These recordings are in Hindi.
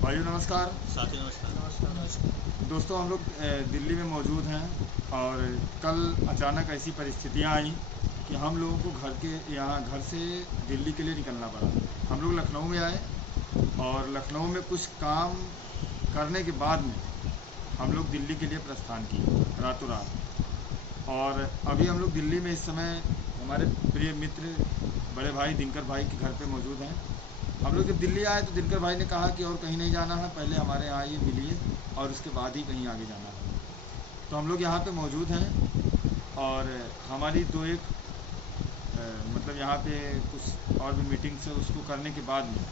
भाइयों नमस्कार। साथी नमस्कार। नमस्कार नमस्कार। दोस्तों हम लोग दिल्ली में मौजूद हैं और कल अचानक ऐसी परिस्थितियां आई कि हम लोगों को घर से दिल्ली के लिए निकलना पड़ा। हम लोग लखनऊ में आए और लखनऊ में कुछ काम करने के बाद में हम लोग दिल्ली के लिए प्रस्थान किए रातों रात। और अभी हम लोग दिल्ली में इस समय हमारे प्रिय मित्र बड़े भाई दिनकर भाई के घर पे मौजूद हैं। हम लोग जब दिल्ली आए तो दिनकर भाई ने कहा कि और कहीं नहीं जाना है, पहले हमारे यहाँ आइए मिलिए और उसके बाद ही कहीं आगे जाना है। तो हम लोग यहाँ पे मौजूद हैं और हमारी दो एक मतलब यहाँ पे कुछ और भी मीटिंग्स है, उसको करने के बाद में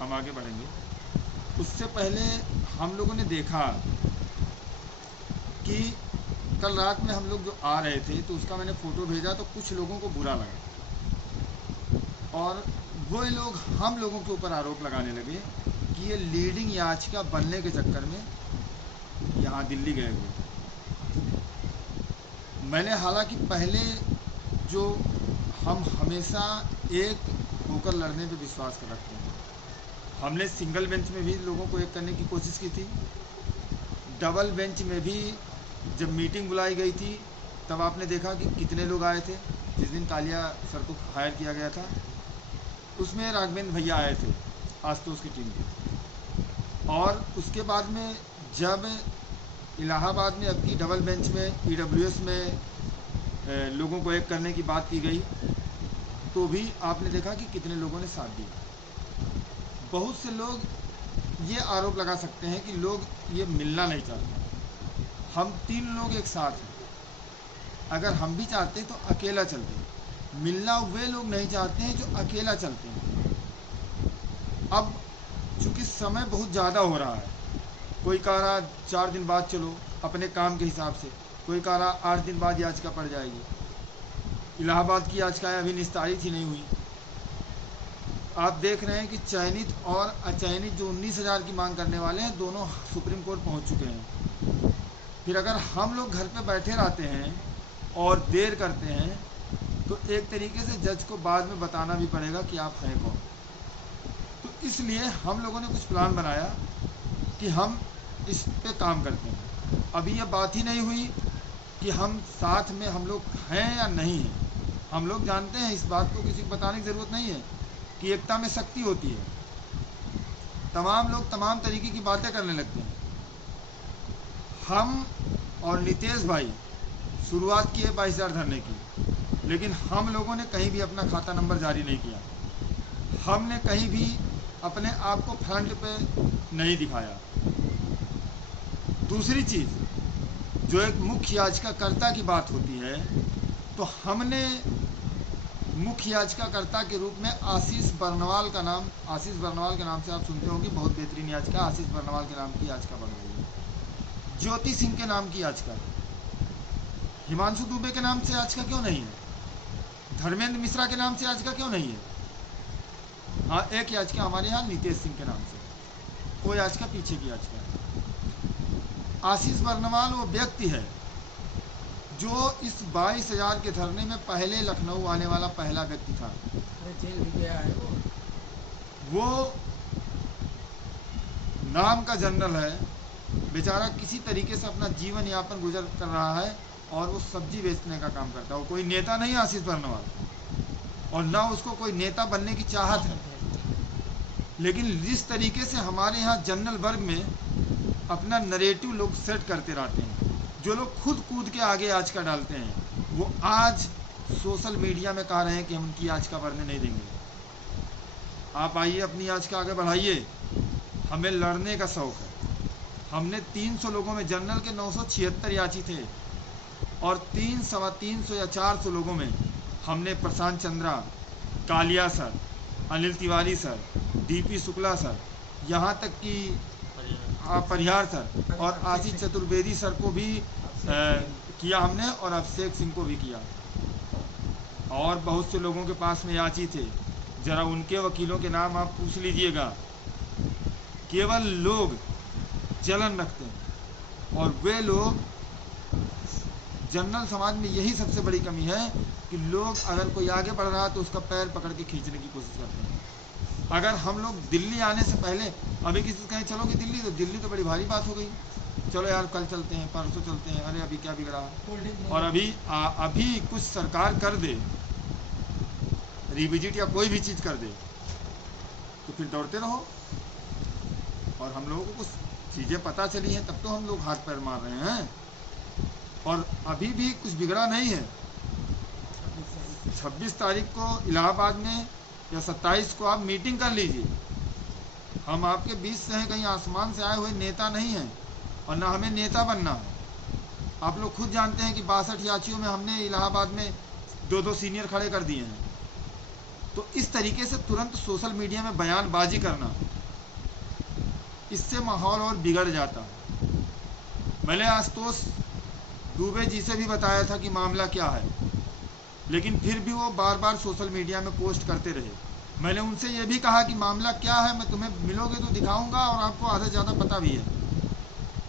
हम आगे बढ़ेंगे। उससे पहले हम लोगों ने देखा कि कल रात में हम लोग जो आ रहे थे तो उसका मैंने फ़ोटो भेजा तो कुछ लोगों को बुरा लगा और वो लोग हम लोगों के ऊपर आरोप लगाने लगे कि ये लीडिंग याचिका बनने के चक्कर में यहाँ दिल्ली गए हुए। मैंने हालांकि पहले जो हम हमेशा एक होकर लड़ने पे विश्वास कर रखते हैं, हमने सिंगल बेंच में भी लोगों को एक करने की कोशिश की थी। डबल बेंच में भी जब मीटिंग बुलाई गई थी तब आपने देखा कि कितने लोग आए थे। जिस दिन कालिया सर को हायर किया गया था उसमें राघवेंद्र भैया आए थे आशुतोष की टीम के। और उसके बाद में जब इलाहाबाद में अब की डबल बेंच में ईडब्ल्यूएस में लोगों को एक करने की बात की गई तो भी आपने देखा कि कितने लोगों ने साथ दिया। बहुत से लोग ये आरोप लगा सकते हैं कि लोग ये मिलना नहीं चाहते। हम तीन लोग एक साथ हैं, अगर हम भी चाहते तो अकेला चलते। मिलना वे लोग नहीं चाहते हैं जो अकेला चलते हैं। अब चूंकि समय बहुत ज़्यादा हो रहा है, कोई कह रहा 4 दिन बाद चलो अपने काम के हिसाब से, कोई कह रहा 8 दिन बाद याचिका पड़ जाएगी। इलाहाबाद की याचिकाएँ अभी निस्तारित ही नहीं हुई। आप देख रहे हैं कि चयनित और अचयनित जो 19,000 की मांग करने वाले हैं दोनों सुप्रीम कोर्ट पहुंच चुके हैं। फिर अगर हम लोग घर पे बैठे रहते हैं और देर करते हैं तो एक तरीके से जज को बाद में बताना भी पड़ेगा कि आप हैं कौन। तो इसलिए हम लोगों ने कुछ प्लान बनाया कि हम इस पे काम करते हैं। अभी ये बात ही नहीं हुई कि हम साथ में हम लोग हैं या नहीं हैं। हम लोग जानते हैं, इस बात को किसी को बताने की ज़रूरत नहीं है कि एकता में शक्ति होती है। तमाम लोग तमाम तरीके की बातें करने लगते हैं। हम और नितेश भाई शुरुआत की है 22,000 धरने की, लेकिन हम लोगों ने कहीं भी अपना खाता नंबर जारी नहीं किया। हमने कहीं भी अपने आप को फ्रंट पे नहीं दिखाया। दूसरी चीज़, जो एक मुख्य याचिकाकर्ता की बात होती है, तो हमने मुख्य याचिकाकर्ता के रूप में आशीष बर्नवाल के नाम से आप सुनते होंगे, बहुत बेहतरीन याचिका आशीष बर्नवाल के नाम की याचिका बन रही है। ज्योति सिंह के नाम की याचिका है। हिमांशु दुबे के नाम से याचिका क्यों नहीं है? धर्मेंद्र मिश्रा के नाम से याचिका क्यों नहीं है? हाँ, एक याचिका हमारे यहाँ नितेश सिंह के नाम से, वो याचिका पीछे की याचिका है। आशीष बर्नवाल वो व्यक्ति है जो इस 22,000 के धरने में पहले लखनऊ आने वाला पहला व्यक्ति था। जेल भी गया है वो नाम का जनरल है, बेचारा किसी तरीके से अपना जीवन यापन गुजर कर रहा है और वो सब्जी बेचने का काम करता है। वो कोई नेता नहीं है आशीष बर्नवाल, और ना उसको कोई नेता बनने की चाहत है। लेकिन जिस तरीके से हमारे यहाँ जनरल वर्ग में अपना नरेटिव लोग सेट करते रहते हैं, जो लोग खुद कूद के आगे याचिका डालते हैं, वो आज सोशल मीडिया में कह रहे हैं कि हम उनकी याचिका बढ़ने नहीं देंगे। आप आइए, अपनी याचिका आगे बढ़ाइए, हमें लड़ने का शौक है। हमने 300 लोगों में, जनरल के 976 याची थे, और 300 या 400 लोगों में हमने Prashant Chandra, Kalia sir, Anil Tiwari sir, DP Shukla sir, यहाँ तक कि परिहार सर और आशीष चतुर्वेदी सर को भी किया हमने, और अभिषेक सिंह को भी किया। और बहुत से लोगों के पास में याची थे, जरा उनके वकीलों के नाम आप पूछ लीजिएगा। केवल लोग जलन रखते हैं, और वे लोग, जनरल समाज में यही सबसे बड़ी कमी है कि लोग अगर कोई आगे बढ़ रहा है तो उसका पैर पकड़ के खींचने की कोशिश करते हैं। अगर हम लोग दिल्ली आने से पहले अभी किसी से कहें चलोगे दिल्ली, तो दिल्ली तो बड़ी भारी बात हो गई, चलो यार कल चलते हैं, परसों चलते हैं, अरे अभी क्या बिगड़ा। और अभी कुछ सरकार कर दे, रिविजिट या कोई भी चीज़ कर दे, तो फिर दौड़ते रहो। और हम लोगों को कुछ चीज़ें पता चली हैं तब तो हम लोग हाथ पैर मार रहे हैं, और अभी भी कुछ बिगड़ा नहीं है। 26 तारीख को इलाहाबाद में या 27 को आप मीटिंग कर लीजिए। हम आपके बीच से हैं, कहीं आसमान से आए हुए नेता नहीं हैं, और ना हमें नेता बनना है। आप लोग खुद जानते हैं कि 62 याचियों में हमने इलाहाबाद में 2-2 सीनियर खड़े कर दिए हैं। तो इस तरीके से तुरंत सोशल मीडिया में बयानबाजी करना, इससे माहौल और बिगड़ जाता है। मैंने आशुतोष दुबे जी से भी बताया था कि मामला क्या है, लेकिन फिर भी वो बार बार सोशल मीडिया में पोस्ट करते रहे। मैंने उनसे ये भी कहा कि मामला क्या है, मैं तुम्हें मिलोगे तो दिखाऊंगा, और आपको आधा ज़्यादा पता भी है,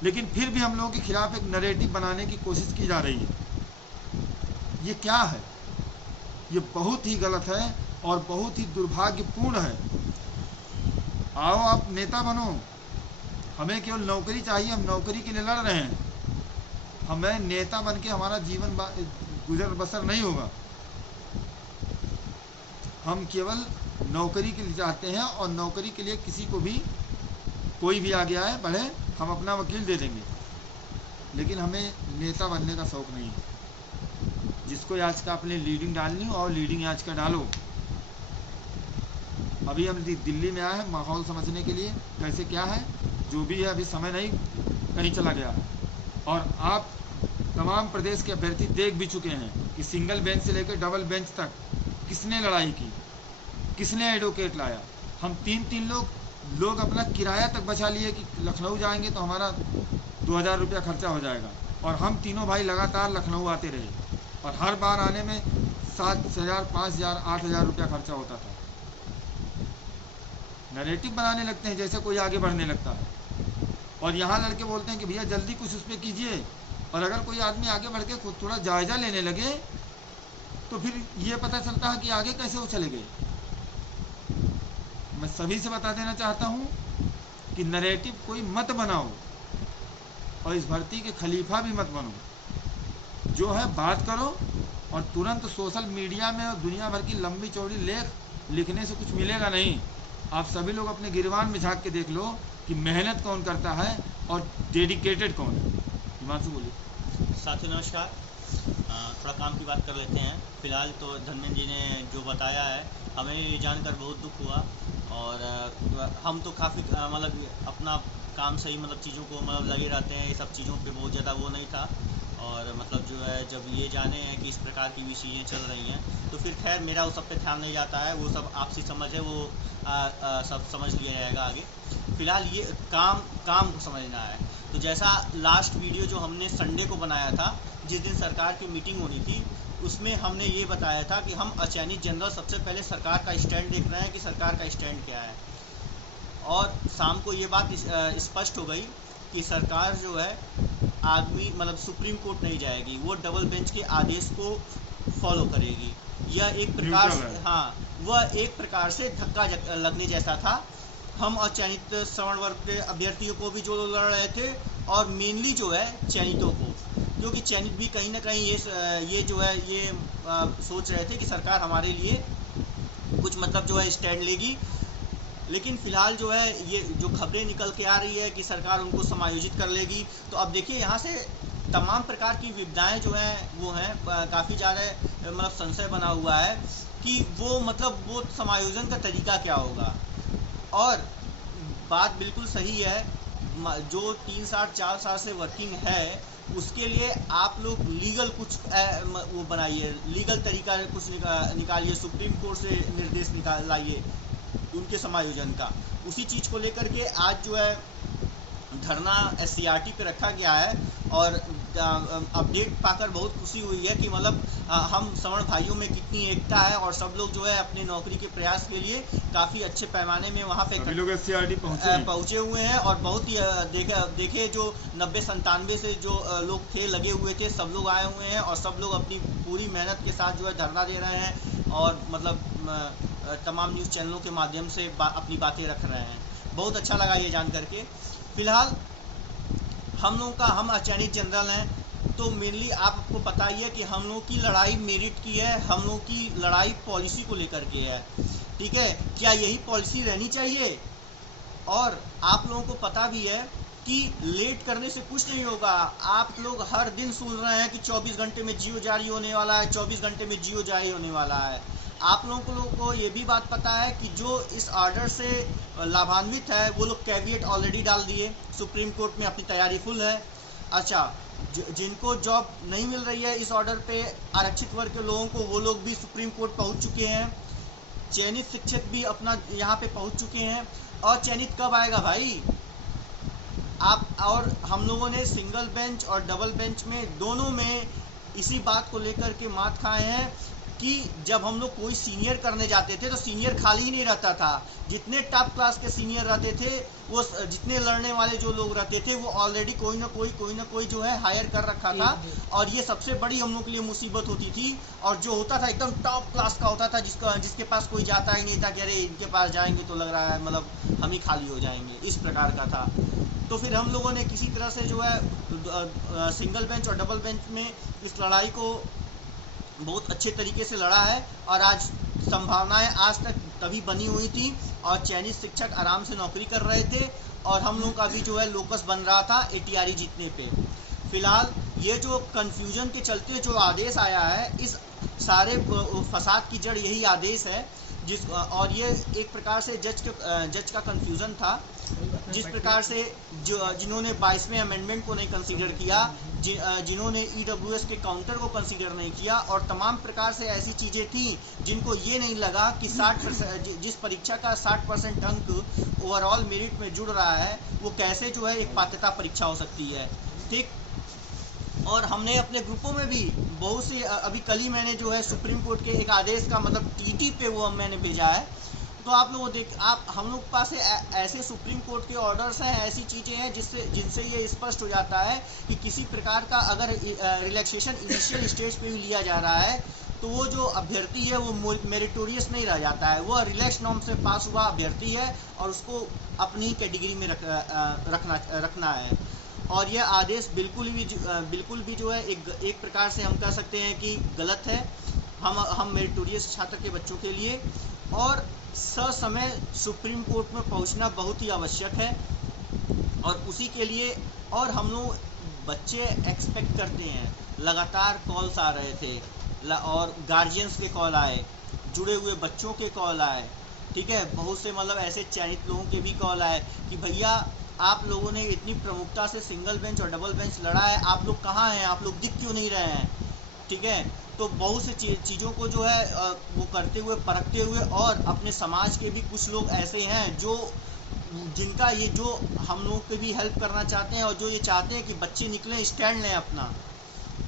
लेकिन फिर भी हम लोगों के खिलाफ एक नैरेटिव बनाने की कोशिश की जा रही है। ये क्या है? ये बहुत ही गलत है और बहुत ही दुर्भाग्यपूर्ण है। आओ आप नेता बनो, हमें केवल नौकरी चाहिए, हम नौकरी के लिए लड़ रहे हैं। हमें नेता बन के हमारा जीवन गुजर बसर नहीं होगा। हम केवल नौकरी के लिए चाहते हैं, और नौकरी के लिए किसी को भी, कोई भी आगे आए बढ़े, हम अपना वकील दे देंगे, लेकिन हमें नेता बनने का शौक नहीं है। जिसको याचिका अपने लीडिंग डालनी हो और लीडिंग याचिका डालो। अभी हम दिल्ली में आए हैं माहौल समझने के लिए, कैसे क्या है, जो भी है अभी समय नहीं कहीं चला गया है। और आप तमाम प्रदेश के अभ्यर्थी देख भी चुके हैं कि सिंगल बेंच से लेकर डबल बेंच तक किसने लड़ाई की, किसने एडवोकेट लाया। हम 3-3 लोग अपना किराया तक बचा लिए कि लखनऊ जाएंगे तो हमारा 2000 रुपया खर्चा हो जाएगा, और हम तीनों भाई लगातार लखनऊ आते रहे, और हर बार आने में 7,000, 5,000, 8,000 रुपया खर्चा होता था। नैरेटिव बनाने लगते हैं जैसे कोई आगे बढ़ने लगता है, और यहाँ लड़के बोलते हैं कि भैया जल्दी कुछ उस पर कीजिए, और अगर कोई आदमी आगे बढ़ के खुद थोड़ा जायजा लेने लगे तो फिर ये पता चलता है कि आगे कैसे वो चले गए। मैं सभी से बता देना चाहता हूँ कि नैरेटिव कोई मत बनाओ, और इस भर्ती के खलीफा भी मत बनो। जो है बात करो, और तुरंत सोशल मीडिया में और दुनिया भर की लंबी चौड़ी लेख लिखने से कुछ मिलेगा नहीं। आप सभी लोग अपने गिरवान में झांक के देख लो कि मेहनत कौन करता है और डेडिकेटेड कौन है। हिमांशु बोलिए। साथियों नमस्कार। थोड़ा काम की बात कर लेते हैं। फिलहाल तो धर्मेंद्र जी ने जो बताया है, हमें ये जानकर बहुत दुख हुआ, और हम तो काफ़ी मतलब अपना काम से ही मतलब चीज़ों को मतलब लगे रहते हैं, ये सब चीज़ों पे बहुत ज़्यादा वो नहीं था। और मतलब जो है जब ये जाने हैं कि इस प्रकार की भी चीज़ें चल रही हैं, तो फिर खैर मेरा उस सब पे ध्यान नहीं जाता है, वो सब आपसी समझ है, वो सब समझ लिया जाएगा आगे। फ़िलहाल ये काम को समझना है। तो जैसा लास्ट वीडियो जो हमने संडे को बनाया था, जिस दिन सरकार की मीटिंग होनी थी, उसमें हमने ये बताया था कि हम अटॉर्नी जनरल सबसे पहले सरकार का स्टैंड देख रहे हैं कि सरकार का स्टैंड क्या है। और शाम को ये बात स्पष्ट हो गई कि सरकार जो है आदमी मतलब सुप्रीम कोर्ट नहीं जाएगी, वो डबल बेंच के आदेश को फॉलो करेगी। यह एक प्रकार से, हाँ, वह एक प्रकार से धक्का लगने जैसा था। हम और चयनित श्रवण वर्ग के अभ्यर्थियों को भी जो लड़ रहे थे, और मेनली जो है चयनितों को, क्योंकि चयनित भी कहीं ना कहीं ये जो है ये सोच रहे थे कि सरकार हमारे लिए कुछ मतलब जो है स्टैंड लेगी। लेकिन फ़िलहाल जो है ये जो खबरें निकल के आ रही है कि सरकार उनको समायोजित कर लेगी, तो अब देखिए यहाँ से तमाम प्रकार की विविधताएं जो हैं वो हैं, काफ़ी ज़्यादा मतलब संशय बना हुआ है कि वो मतलब वो समायोजन का तरीका क्या होगा। और बात बिल्कुल सही है, जो 3 साल 4 साल से वर्किंग है उसके लिए आप लोग लीगल कुछ वो बनाइए, लीगल तरीका कुछ निकालिए, सुप्रीम कोर्ट से निर्देश लाइए उनके समायोजन का। उसी चीज़ को लेकर के आज जो है धरना SCRT पे रखा गया है, और अपडेट पाकर बहुत खुशी हुई है कि मतलब हम सवर्ण भाइयों में कितनी एकता है, और सब लोग जो है अपने नौकरी के प्रयास के लिए काफ़ी अच्छे पैमाने में वहाँ पे लोग SCRT पहुँचे हुए हैं। और बहुत ही देखे जो 90-97 से जो लोग थे लगे हुए थे, सब लोग आए हुए हैं, और सब लोग अपनी पूरी मेहनत के साथ जो है धरना दे रहे हैं, और मतलब तमाम न्यूज़ चैनलों के माध्यम से अपनी बातें रख रहे हैं। बहुत अच्छा लगा ये जान करके। फिलहाल हम चयनित जनरल हैं, तो मेनली आपको पता ही है कि हम लोग की लड़ाई मेरिट की है, हम लोग की लड़ाई पॉलिसी को लेकर के है। ठीक है, क्या यही पॉलिसी रहनी चाहिए? और आप लोगों को पता भी है कि लेट करने से कुछ नहीं होगा। आप लोग हर दिन सुन रहे हैं कि 24 घंटे में जियो जारी होने वाला है, 24 घंटे में जियो जारी होने वाला है। आप लोगों को ये भी बात पता है कि जो इस ऑर्डर से लाभान्वित है वो लोग कैविएट ऑलरेडी डाल दिए, सुप्रीम कोर्ट में अपनी तैयारी फुल है। अच्छा, जिनको जॉब नहीं मिल रही है इस ऑर्डर पे, आरक्षित वर्ग के लोगों को, वो लोग भी सुप्रीम कोर्ट पहुंच चुके हैं। चयनित शिक्षक भी अपना यहाँ पे पहुंच चुके हैं। और चयनित कब आएगा भाई? आप और हम लोगों ने सिंगल बेंच और डबल बेंच में दोनों में इसी बात को लेकर के मात खाए हैं कि जब हम लोग कोई सीनियर करने जाते थे तो सीनियर खाली ही नहीं रहता था। जितने टॉप क्लास के सीनियर रहते थे, वो जितने लड़ने वाले जो लोग रहते थे, वो ऑलरेडी कोई ना कोई जो है हायर कर रखा था। और ये सबसे बड़ी हम लोग के लिए मुसीबत होती थी। और जो होता था एकदम टॉप क्लास का होता था, जिसके पास कोई जाता ही नहीं था कि अरे इनके पास जाएंगे तो लग रहा है मतलब हम ही खाली हो जाएंगे, इस प्रकार का था। तो फिर हम लोगों ने किसी तरह से जो है सिंगल बेंच और डबल बेंच में इस लड़ाई को बहुत अच्छे तरीके से लड़ा है। और आज संभावनाएं आज तक तभी बनी हुई थी और चयनित शिक्षक आराम से नौकरी कर रहे थे और हम लोगों का भी जो है लोकस बन रहा था एटीआरई जीतने पे। फिलहाल ये जो कन्फ्यूजन के चलते जो आदेश आया है, इस सारे फसाद की जड़ यही आदेश है। और ये एक प्रकार से जज का कन्फ्यूज़न था, जिस प्रकार से जिन्होंने 22वें अमेंडमेंट को नहीं कंसीडर किया, जिन्होंने ईडब्ल्यूएस के काउंटर को कंसीडर नहीं किया, और तमाम प्रकार से ऐसी चीज़ें थी जिनको ये नहीं लगा कि 60% जिस परीक्षा का 60% अंक ओवरऑल मेरिट में जुड़ रहा है, वो कैसे जो है एक पात्रता परीक्षा हो सकती है। ठीक। और हमने अपने ग्रुपों में भी बहुत से, अभी कल ही मैंने जो है सुप्रीम कोर्ट के एक आदेश का मतलब टीटी पे वो मैंने भेजा है, तो आप लोग हम लोग के पास ऐसे सुप्रीम कोर्ट के ऑर्डर्स हैं, ऐसी चीज़ें हैं जिनसे ये स्पष्ट हो जाता है कि किसी प्रकार का अगर रिलैक्सेशन इनिशियल स्टेज पे भी लिया जा रहा है तो वो जो अभ्यर्थी है वो मेरिटोरियस नहीं रह जाता है, वो रिलैक्स नॉर्म से पास हुआ अभ्यर्थी है और उसको अपनी कैटेगरी में रखना है। और यह आदेश बिल्कुल भी जो है एक प्रकार से हम कह सकते हैं कि गलत है हम मेरिटोरियस छात्र के बच्चों के लिए। और ससमय सुप्रीम कोर्ट में पहुंचना बहुत ही आवश्यक है और उसी के लिए और हम लोग बच्चे एक्सपेक्ट करते हैं। लगातार कॉल्स आ रहे थे और गार्जियंस के कॉल आए, जुड़े हुए बच्चों के कॉल आए, ठीक है, बहुत से मतलब ऐसे चयनित लोगों के भी कॉल आए कि भैया आप लोगों ने इतनी प्रमुखता से सिंगल बेंच और डबल बेंच लड़ा है, आप लोग कहाँ हैं, आप लोग दिख क्यों नहीं रहे हैं। ठीक है, तो बहुत से चीज़ों को जो है वो करते हुए परखते हुए, और अपने समाज के भी कुछ लोग ऐसे हैं जो जिनका ये जो हम लोग के भी हेल्प करना चाहते हैं और जो ये चाहते हैं कि बच्चे निकलें, स्टैंड लें अपना,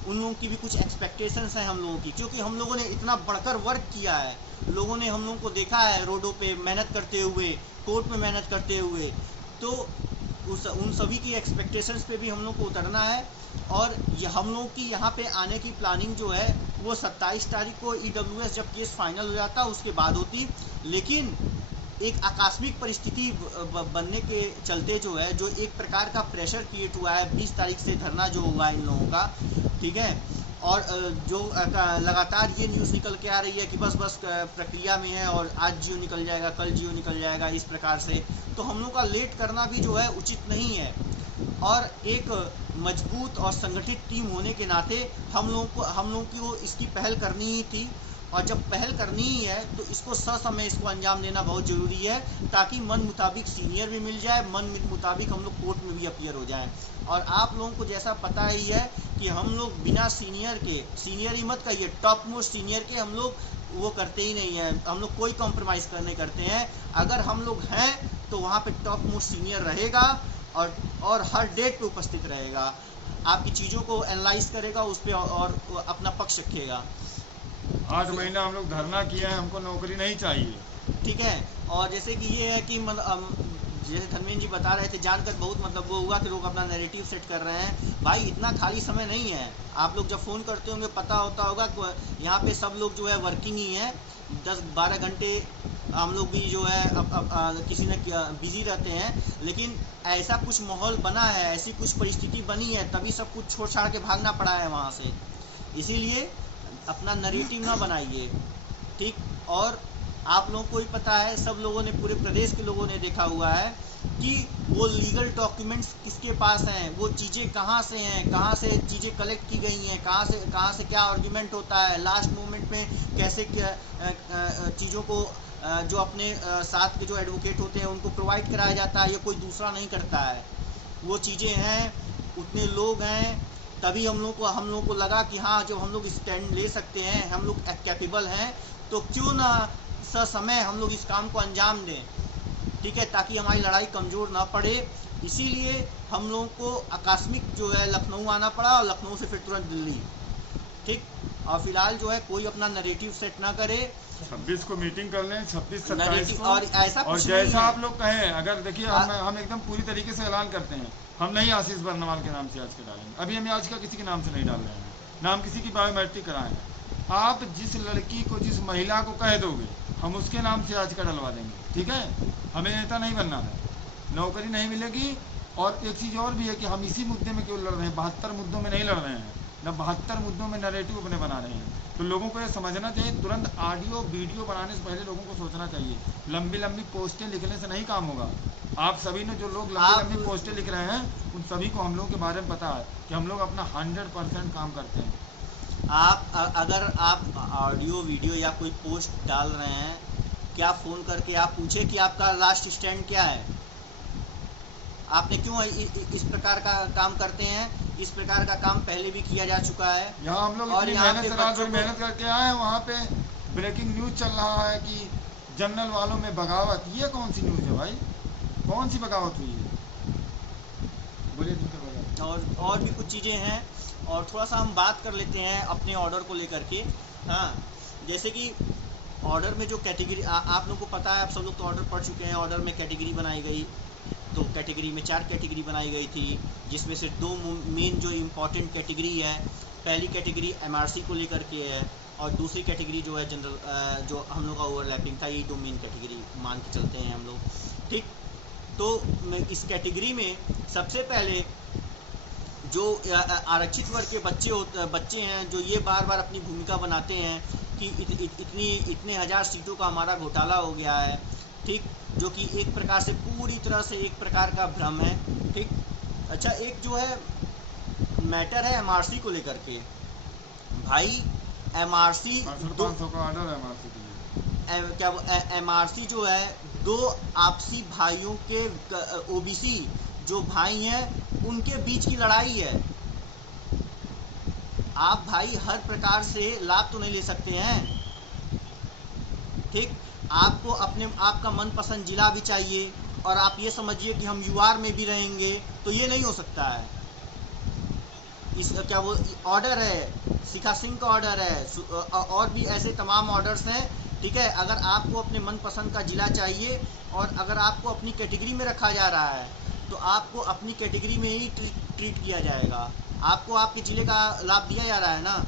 उन लोगों की भी कुछ एक्सपेक्टेशंस हैं हम लोगों की, क्योंकि हम लोगों ने इतना बढ़कर वर्क किया है, लोगों ने हम लोगों को देखा है रोडों पे मेहनत करते हुए, कोर्ट में मेहनत करते हुए, तो उन सभी की एक्सपेक्टेशंस पे भी हम लोग को उतरना है। और ये हम लोग की यहाँ पे आने की प्लानिंग जो है वो 27 तारीख को ईडब्ल्यूएस जब केस फाइनल हो जाता उसके बाद होती, लेकिन एक आकस्मिक परिस्थिति बनने के चलते जो है, जो एक प्रकार का प्रेशर क्रिएट हुआ है 20 तारीख से धरना जो हुआ है इन लोगों का, ठीक है, और जो लगातार ये न्यूज़ निकल के आ रही है कि बस प्रक्रिया में है और आज जियो निकल जाएगा, कल जियो निकल जाएगा, इस प्रकार से, तो हम लोग का लेट करना भी जो है उचित नहीं है। और एक मजबूत और संगठित टीम होने के नाते हम लोगों को इसकी पहल करनी ही थी, और जब पहल करनी ही है तो इसको ससमय इसको अंजाम देना बहुत ज़रूरी है, ताकि मन मुताबिक सीनियर भी मिल जाए, मन मुताबिक हम लोग कोर्ट में भी अपीयर हो जाएं। और आप लोगों को जैसा पता ही है कि हम लोग बिना सीनियर ही मत कहिए, टॉप मोस्ट सीनियर के हम लोग वो करते ही नहीं है, हम लोग कोई कॉम्प्रोमाइज़ करने करते हैं। अगर हम लोग हैं तो वहाँ पे टॉप मोस्ट सीनियर रहेगा और हर डेट पे उपस्थित रहेगा, आपकी चीज़ों को एनालाइज करेगा, उस पर और अपना पक्ष रखेगा। 8 महीना हम लोग धरना किया है, हमको नौकरी नहीं चाहिए, ठीक है। और जैसे कि ये है कि जैसे धर्मेंद्र जी बता रहे थे, जानकर बहुत मतलब वो हुआ कि लोग अपना नैरेटिव सेट कर रहे हैं। भाई इतना खाली समय नहीं है, आप लोग जब फ़ोन करते होंगे पता होता होगा, यहाँ पे सब लोग जो है वर्किंग ही हैं, 10-12 घंटे हम लोग भी जो है अब किसी न बिजी रहते हैं, लेकिन ऐसा कुछ माहौल बना है, ऐसी कुछ परिस्थिति बनी है, तभी सब कुछ छोड़ छाड़ के भागना पड़ा है वहाँ से। इसीलिए अपना नरेटिव ना बनाइए, ठीक। और आप लोगों को ही पता है, सब लोगों ने, पूरे प्रदेश के लोगों ने देखा हुआ है कि वो लीगल डॉक्यूमेंट्स किसके पास हैं, वो चीज़ें कहाँ से हैं, कहाँ से चीज़ें कलेक्ट की गई हैं, कहाँ से क्या आर्ग्यूमेंट होता है, लास्ट मोमेंट में कैसे चीज़ों को जो अपने साथ के जो एडवोकेट होते हैं उनको प्रोवाइड कराया जाता है, ये कोई दूसरा नहीं करता है। वो चीज़ें हैं, उतने लोग हैं, तभी हम लोग को लगा कि हाँ, जब हम लोग स्टैंड ले सकते हैं, हम लोग कैपेबल हैं, तो क्यों ना समय हम लोग इस काम को अंजाम दें, ठीक है, ताकि हमारी लड़ाई कमज़ोर ना पड़े। इसीलिए हम लोगों को आकस्मिक जो है लखनऊ आना पड़ा, और लखनऊ से फिर तुरंत दिल्ली, ठीक। और फिलहाल जो है कोई अपना नैरेटिव सेट ना करे, 26 को मीटिंग कर लें, 26-27 को, और ऐसा और कुछ जैसा नहीं आप लोग कहें, अगर देखिए हम एकदम पूरी तरीके से ऐलान करते हैं, हम नहीं आशीष बर्नवाल के नाम से याचिका डालेंगे। अभी हम याचिका किसी के नाम से नहीं डाल रहे हैं, नाम किसी की बायोमेट्रिक कराए हैं। आप जिस लड़की को, जिस महिला को कह दोगे, हम उसके नाम से याचिका डलवा देंगे, ठीक है। हमें नेता नहीं बनना है, नौकरी नहीं मिलेगी। और एक चीज़ और भी है कि हम इसी मुद्दे में क्यों लड़ रहे हैं, 72 मुद्दों में नहीं लड़ रहे हैं, न 72 मुद्दों में नैरेटिव अपने बना रहे हैं। तो लोगों को ये समझना चाहिए, तुरंत ऑडियो वीडियो बनाने से पहले लोगों को सोचना चाहिए। लंबी लंबी पोस्टें लिखने से नहीं काम होगा। आप सभी ने, जो लोग लंबी लंबी पोस्टें लिख रहे हैं, उन सभी को हम लोगों के बारे में पता है कि हम लोग अपना 100% काम करते हैं। अगर आप ऑडियो वीडियो या कोई पोस्ट डाल रहे हैं, क्या फ़ोन करके आप पूछे कि आपका लास्ट स्टैंड क्या है? आपने क्यों इस प्रकार का काम करते हैं? इस प्रकार का काम पहले भी किया जा चुका है। यहाँ हम लोग और यहाँ पे मेहनत करके आए हैं, वहाँ पे ब्रेकिंग न्यूज चल रहा है कि जनरल वालों में बगावत। ये कौन सी न्यूज़ है भाई? कौन सी बगावत हुई है? बोलिए। और भी कुछ चीज़ें हैं, और थोड़ा सा हम बात कर लेते हैं अपने ऑर्डर को लेकर के। हाँ, जैसे कि ऑर्डर में जो कैटेगरी, आप लोगों को पता है, आप सब लोग तो ऑर्डर पढ़ चुके हैं। ऑर्डर में कैटेगरी बनाई गई, तो कैटेगरी में 4 कैटेगरी बनाई गई थी, जिसमें से 2 मेन जो इम्पोर्टेंट कैटेगरी है। पहली कैटेगरी एमआरसी को लेकर के है, और दूसरी कैटेगरी जो है जनरल, जो हम लोग का ओवरलैपिंग था। ये 2 मेन कैटेगरी मान के चलते हैं हम लोग, ठीक। तो इस कैटेगरी में सबसे पहले जो आरक्षित वर्ग के बच्चे हैं, जो ये बार बार अपनी भूमिका बनाते हैं कि इतने हज़ार सीटों का हमारा घोटाला हो गया है, ठीक, जो कि एक प्रकार से, पूरी तरह से एक प्रकार का भ्रम है, ठीक। अच्छा, एक जो है मैटर है एमआरसी को लेकर के। भाई एमआरसी 500 का ऑर्डर है एमआरसी के लिए। क्या एमआरसी जो है 2 आपसी भाइयों के, ओबीसी जो भाई हैं उनके बीच की लड़ाई है। आप भाई हर प्रकार से लाभ तो नहीं ले सकते हैं, ठीक। आपको आपका मनपसंद जिला भी चाहिए, और आप ये समझिए कि हम यूआर में भी रहेंगे, तो ये नहीं हो सकता है। इस क्या वो ऑर्डर है, शिखा सिंह का ऑर्डर है, और भी ऐसे तमाम ऑर्डर्स हैं, ठीक है। अगर आपको अपने मनपसंद का जिला चाहिए, और अगर आपको अपनी कैटेगरी में रखा जा रहा है, तो आपको अपनी कैटेगरी में ही ट्रीट किया जाएगा। आपको आपके ज़िले का लाभ दिया जा रहा है ना,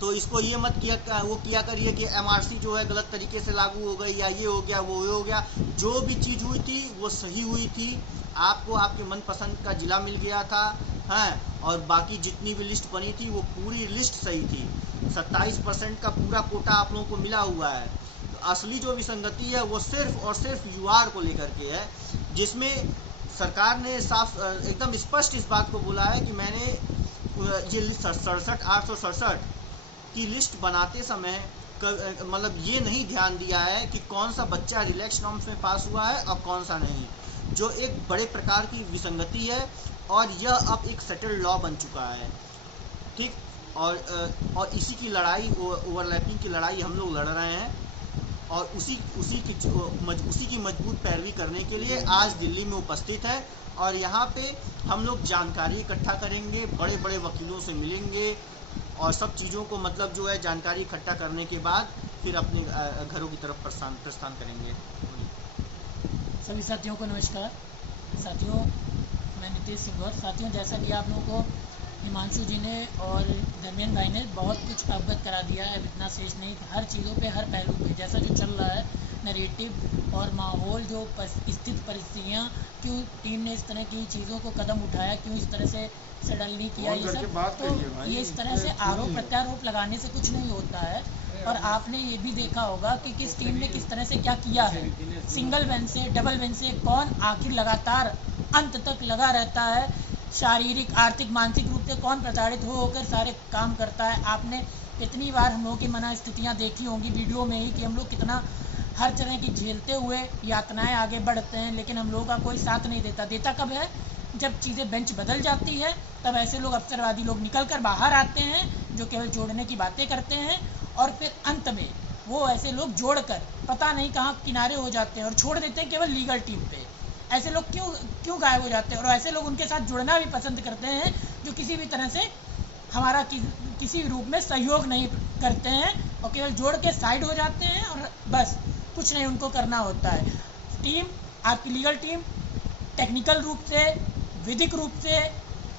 तो इसको ये मत किया करिए कि एमआरसी जो है गलत तरीके से लागू हो गई, या ये हो गया, वो हो गया। जो भी चीज़ हुई थी वो सही हुई थी, आपको आपके मनपसंद का ज़िला मिल गया था, हैं, और बाकी जितनी भी लिस्ट बनी थी वो पूरी लिस्ट सही थी। 27% का पूरा कोटा आप लोगों को मिला हुआ है। तो असली जो विसंगति है वो सिर्फ और सिर्फ यूआर को लेकर के है, जिसमें सरकार ने साफ एकदम स्पष्ट इस बात को बोला है कि मैंने ये 867 की लिस्ट बनाते समय मतलब ये नहीं ध्यान दिया है कि कौन सा बच्चा रिलैक्स नॉर्म्स में पास हुआ है और कौन सा नहीं, जो एक बड़े प्रकार की विसंगति है, और यह अब एक सेटल्ड लॉ बन चुका है, ठीक। और इसी की लड़ाई, ओवरलैपिंग की लड़ाई हम लोग लड़ रहे हैं, और उसी की मजबूत पैरवी करने के लिए आज दिल्ली में उपस्थित है। और यहाँ पे हम लोग जानकारी इकट्ठा करेंगे, बड़े बड़े वकीलों से मिलेंगे, और सब चीज़ों को मतलब जो है जानकारी इकट्ठा करने के बाद फिर अपने घरों की तरफ प्रस्थान करेंगे। सभी साथियों को नमस्कार। साथियों, मैं नितेश सिंह। साथियों, जैसा कि आप लोगों को हिमांशु जी ने और धर्मेंद्र भाई ने बहुत कुछ अवगत करा दिया है, इतना शेष नहीं, हर चीज़ों पे, हर पहलू पे जैसा जो चल रहा है नरेटिव और माहौल, जो स्थित परिस्थितियाँ, क्यों टीम ने इस तरह की चीज़ों को कदम उठाया, क्यों इस तरह से सडनली किया, फोन ये करके सब। बात तो करिए भाई, ये इस तरह से इससे आरोप थोड़ी है। प्रत्यारोप लगाने से कुछ नहीं होता है। और आपने ये भी देखा होगा कि किस टीम ने किस तरह से क्या किया है, सिंगल वेन से, डबल वेन से, कौन आखिर लगातार अंत तक लगा रहता है, शारीरिक, आर्थिक, मानसिक रूप से कौन प्रताड़ित हो होकर सारे काम करता है। आपने कितनी बार हम लोगों की मना स्थितियाँ देखी होंगी वीडियो में ही, कि हम लोग कितना हर तरह की झेलते हुए यातनाएं आगे बढ़ते हैं, लेकिन हम लोगों का कोई साथ नहीं देता कब है, जब चीज़ें बेंच बदल जाती है, तब ऐसे लोग, अवसरवादी लोग निकल कर बाहर आते हैं, जो केवल जोड़ने की बातें करते हैं, और फिर अंत में वो ऐसे लोग जोड़कर पता नहीं कहाँ किनारे हो जाते हैं और छोड़ देते हैं केवल लीगल टीम पे। ऐसे लोग क्यों गायब हो जाते हैं, और ऐसे लोग उनके साथ जुड़ना भी पसंद करते हैं जो किसी भी तरह से हमारा किसी रूप में सहयोग नहीं करते हैं, और केवल जोड़ के साइड हो जाते हैं, और बस कुछ नहीं उनको करना होता है। टीम, आपकी लीगल टीम टेक्निकल रूप से, विधिक रूप से,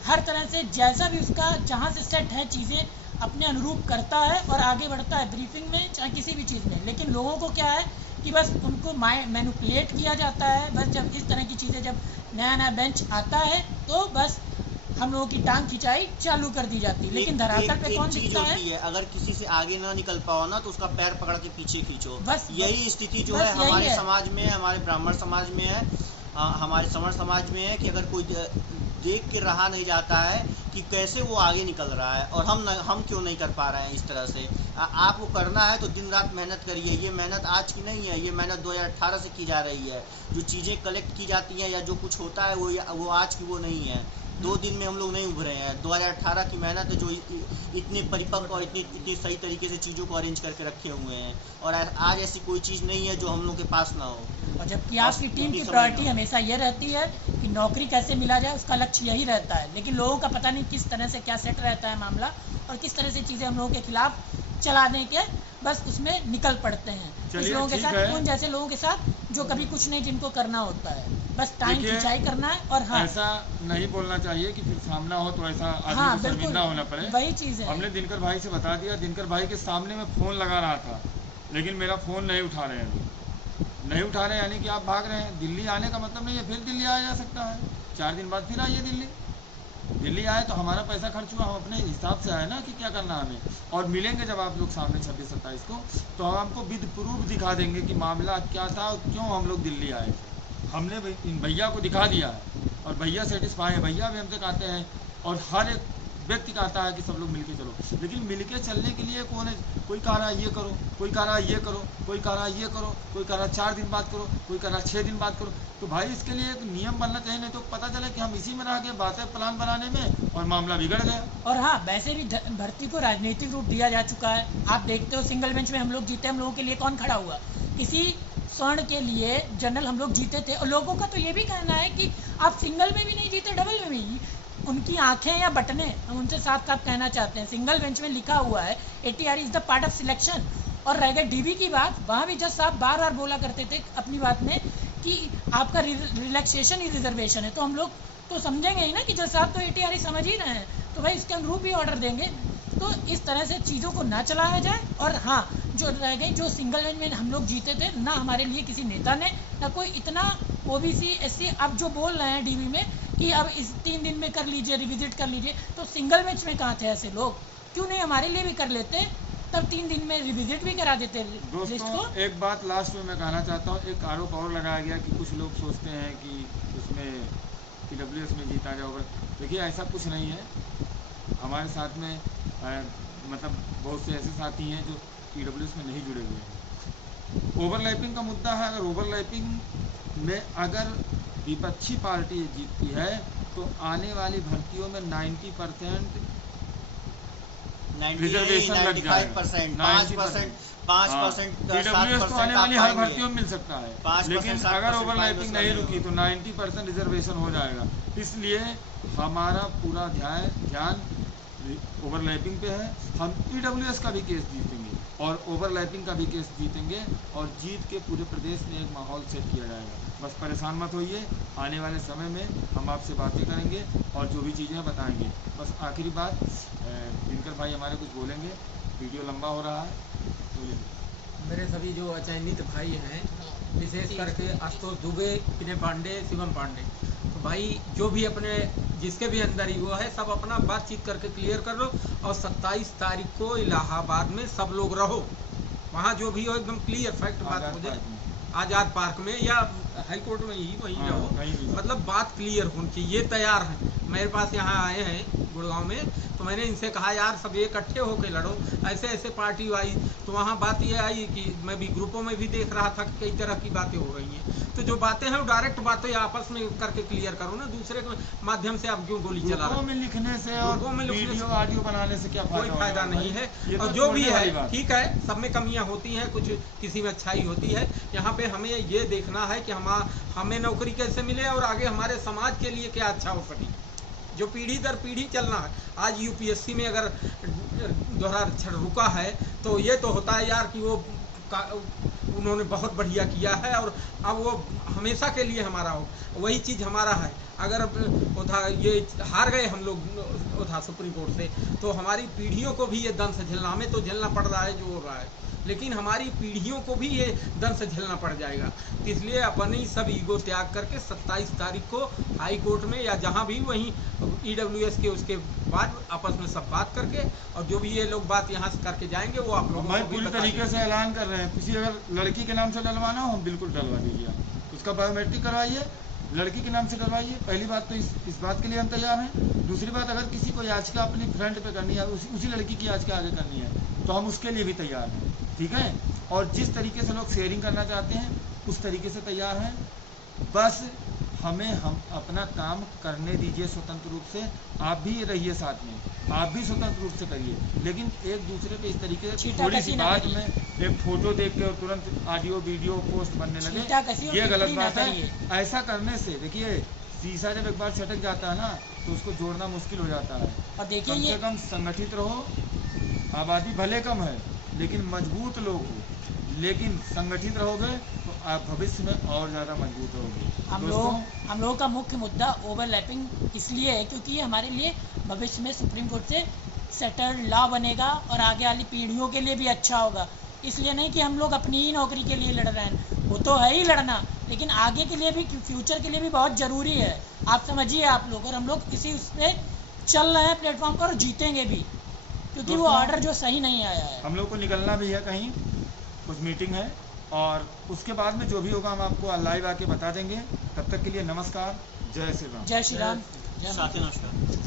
हर तरह से जैसा भी उसका जहाँ से सेट है चीज़ें अपने अनुरूप करता है और आगे बढ़ता है, ब्रीफिंग में चाहे किसी भी चीज़ में। लेकिन लोगों को क्या है कि बस उनको मैनिपुलेट किया जाता है। बस जब इस तरह की चीज़ें, जब नया नया बेंच आता है, तो बस हम लोगों की टांग खिंचाई चालू कर दी जाती है। लेकिन धरातल पे कौन दिखता है? अगर किसी से आगे ना निकल पाओ ना, तो उसका पैर पकड़ के पीछे खींचो। बस यही स्थिति जो बस है यही हमारे है। समाज में है, हमारे ब्राह्मण समाज में है, हमारे समण समाज में है, कि अगर कोई देख के रहा नहीं जाता है कि कैसे वो आगे निकल रहा है, और हम क्यों नहीं कर पा रहे हैं इस तरह से। आपको करना है तो दिन रात मेहनत करिए। ये मेहनत आज की नहीं है, ये मेहनत 2018 से की जा रही है। जो चीज़ें कलेक्ट की जाती हैं या जो कुछ होता है वो आज की वो नहीं है। 2 दिन में हम लोग नहीं उभरे हैं। 2018 की मेहनत है, जो इतने परिपक्व और इतनी सही तरीके से चीज़ों को अरेंज करके रखे हुए हैं, और आज ऐसी कोई चीज़ नहीं है जो हम लोग के पास ना हो। और जबकि आपकी टीम की प्रायोरिटी हमेशा ये रहती है कि नौकरी कैसे मिला जाए, उसका लक्ष्य यही रहता है। लेकिन लोगों का पता नहीं किस तरह से क्या सेट रहता है मामला, और किस तरह से चीज़ें हम लोगों के खिलाफ चलाने के बस उसमें निकल पड़ते हैं। इस लोगों के साथ, उन जैसे लोगों के साथ जो कभी कुछ नहीं, जिनको करना होता है बस टाइम खिंचाई करना है। और हाँ, ऐसा नहीं बोलना चाहिए कि फिर सामना हो तो ऐसा आदमी हाँ, को बिल्कुल शर्मिंदा होना पड़े। वही चीज़ है। हमने दिनकर भाई से बता दिया, दिनकर भाई के सामने मैं फ़ोन लगा रहा था, लेकिन मेरा फ़ोन नहीं उठा रहे हैं लोग। नहीं उठा रहे यानी कि आप भाग रहे हैं। दिल्ली आने का मतलब नहीं है फिर दिल्ली आया जा सकता है, 4 दिन बाद फिर आइए दिल्ली आए तो हमारा पैसा खर्च हुआ, हम अपने हिसाब से आए ना कि क्या करना हमें। और मिलेंगे जब आप लोग सामने 26-27 को, तो हम आपको विद प्रूफ दिखा देंगे कि मामला क्या था और क्यों हम लोग दिल्ली आए थे। हमने इन भैया को दिखा दिया है, और भैया सेटिस्फाई है। भैया भी हमसे कहते हैं, और हर एक व्यक्ति कहता है कि सब लोग मिलके चलो। लेकिन मिलके चलने के लिए कौन है? कोई कह रहा है ये करो, कोई कह रहा है ये करो, कोई कह रहा है ये करो, कोई कह रहा है 4 दिन बाद करो, कोई कह रहा है 6 दिन बाद करो। तो भाई इसके लिए एक नियम बनना चाहिए, नहीं तो पता चले कि हम इसी में रह गए बातें प्लान बनाने में और मामला बिगड़ गया। और हाँ, वैसे भी भर्ती को राजनीतिक रूप दिया जा चुका है। आप देखते हो सिंगल बेंच में हम लोग जीते, हम लोगों के लिए कौन खड़ा हुआ? किसी स्वर्ण के लिए जनरल हम लोग जीते थे। और लोगों का तो ये भी कहना है कि आप सिंगल में भी नहीं जीते, डबल में भी। उनकी आंखें या बटने, हम उनसे साफ साफ कहना चाहते हैं, सिंगल बेंच में लिखा हुआ है ATR is the part of selection. और रह गए DB की बात, वहाँ भी जज साहब बार बार बोला करते थे अपनी बात में कि आपका रिलैक्सेशन ही रिजर्वेशन है। तो हम लोग तो समझेंगे ही ना कि जज साहब तो ATR ही समझ ही रहे हैं, तो भाई इसके अनुरूप ही ऑर्डर देंगे। तो इस तरह से चीज़ों को ना चलाया जाए। और हाँ, जो रह गई, जो सिंगल बेंच में हम लोग जीते थे ना, हमारे लिए किसी नेता ने ना कोई इतना OBC SC अब जो बोल रहे हैं DB में कि अब इस 3 दिन में कर लीजिए, रिविजिट कर लीजिए, तो सिंगल बेंच में कहाँ थे ऐसे लोग? क्यों नहीं हमारे लिए भी कर लेते, तब 3 दिन में रिविजिट भी करा देते लिस्ट को। एक बात लास्ट में मैं कहना चाहता हूँ। एक आरोप और लगाया गया कि कुछ लोग सोचते हैं कि उसमें PWS में जीता जाओगे। देखिए ऐसा कुछ नहीं है। हमारे साथ में मतलब बहुत से ऐसे साथी हैं जो PWS में नहीं जुड़े हुए हैं। ओवरलैपिंग का मुद्दा है। अगर ओवरलैपिंग में अगर विपक्षी पार्टी जीतती है तो आने वाली भर्तियों में 90% रिजर्वेशन लग जाएगा। 5% तो आने वाली हर भर्तियों में मिल सकता है। लेकिन अगर ओवरलैपिंग नहीं रुकी तो 90% रिजर्वेशन हो जाएगा। इसलिए हमारा पूरा ध्यान ओवरलैपिंग पे है। हम PWS का भी केस जीतेंगे और ओवरलैपिंग का भी केस जीतेंगे, और जीत के पूरे प्रदेश में एक माहौल सेट किया जाएगा। बस परेशान मत होइए, आने वाले समय में हम आपसे बातें करेंगे और जो भी चीज़ें बताएंगे। बस आखिरी बात, दिनकर भाई हमारे कुछ बोलेंगे, वीडियो लंबा हो रहा है। मेरे सभी जो अचयनित भाई हैं विशेष करके आशुतोष दुबे, विनय पांडे, शिवम पांडे। तो भाई जो भी अपने जिसके भी अंदर ईगो है सब अपना बातचीत करके क्लियर कर लो, और 27 तारीख को इलाहाबाद में सब लोग रहो, वहाँ जो भी हो एकदम क्लियर फैक्ट बात हो जाए। आज़ाद पार्क में या हाई कोर्ट में ही वहीं रहो, मतलब बात क्लियर होनी चाहिए। ये तैयार है, मेरे पास यहाँ आए हैं गुड़गांव में, तो मैंने इनसे कहा यार सब इकट्ठे होकर लड़ो, ऐसे ऐसे पार्टी आई। तो वहाँ बात ये आई कि मैं भी ग्रुपों में भी देख रहा था कि कई तरह की बातें हो रही हैं, तो जो बातें हैं वो डायरेक्ट बातें आपस में करके क्लियर करो ना, दूसरे के माध्यम से आप क्यों गोली चला रहे हो? में लिखने से और वीडियो ऑडियो बनाने से क्या कोई फायदा नहीं है। और जो भी है ठीक है, सब में कमियां होती हैं, कुछ किसी में अच्छाई होती है। यहाँ पे हमें ये देखना है कि हमें नौकरी कैसे मिले और आगे हमारे समाज के लिए क्या अच्छा हो सके, जो पीढ़ी दर पीढ़ी चलना है। आज यूपीएससी में अगर दोहराक्षर रुका है तो ये तो होता है यार कि वो उन्होंने बहुत बढ़िया किया है और अब वो हमेशा के लिए हमारा हो, वही चीज़ हमारा है। अगर उधा ये हार गए हम लोग उधा सुप्रीम कोर्ट से, तो हमारी पीढ़ियों को भी ये दंश झेलना, हमें तो झेलना पड़ रहा है जो हो रहा है, लेकिन हमारी पीढ़ियों को भी ये दंश झेलना पड़ जाएगा। तो इसलिए अपनी सब ईगो त्याग करके 27 तारीख को हाई कोर्ट में या जहाँ भी वहीं EWS के उसके बाद आपस में सब बात करके, और जो भी ये लोग बात यहाँ से करके जाएंगे वो आप लोगों को पूरी तरीके से ऐलान कर रहे हैं। किसी अगर लड़की के नाम से डलवाना हो हम बिल्कुल डलवा दीजिए, उसका बायोमेट्रिक करवाइए, लड़की के नाम से करवाइए। पहली बात तो इस बात के लिए हम तैयार हैं। दूसरी बात, अगर किसी को याचिका अपनी फ्रेंड पे करनी है, उसी लड़की की याचिका आगे करनी है, तो हम उसके लिए भी तैयार हैं, ठीक है। और जिस तरीके से लोग शेयरिंग करना चाहते हैं उस तरीके से तैयार हैं। बस हमें अपना काम करने दीजिए स्वतंत्र रूप से। आप भी रहिए साथ में, आप भी स्वतंत्र रूप से करिए, लेकिन एक दूसरे पे इस तरीके से थोड़ी सी बात में एक फोटो देख के और तुरंत ऑडियो वीडियो पोस्ट बनने लगे, ये गलत बात है। ऐसा करने से देखिए, शीशा जब एक बार छटक जाता है ना तो उसको जोड़ना मुश्किल हो जाता है। और देखिए कम से कम संगठित रहो। आबादी भले कम है लेकिन मजबूत लोग हो, लेकिन संगठित रहोगे तो आप भविष्य में और ज़्यादा मजबूत रहोगे। हम लोगों का मुख्य मुद्दा ओवरलैपिंग इसलिए है क्योंकि हमारे लिए भविष्य में सुप्रीम कोर्ट से सेटल्ड लॉ बनेगा और आगे वाली पीढ़ियों के लिए भी अच्छा होगा। इसलिए नहीं कि हम लोग अपनी ही नौकरी के लिए लड़ रहे हैं, वो तो है ही लड़ना, लेकिन आगे के लिए भी, फ्यूचर के लिए भी बहुत ज़रूरी है। आप समझिए आप लोग, और हम लोग इसी उससे चल रहे हैं प्लेटफॉर्म पर और जीतेंगे भी, क्योंकि वो ऑर्डर जो सही नहीं आया है। हम लोग को निकलना भी है, कहीं कुछ मीटिंग है, और उसके बाद में जो भी होगा हम आपको लाइव आके बता देंगे। तब तक के लिए नमस्कार, जय श्री राम। जय श्री राम। साथी नमस्कार।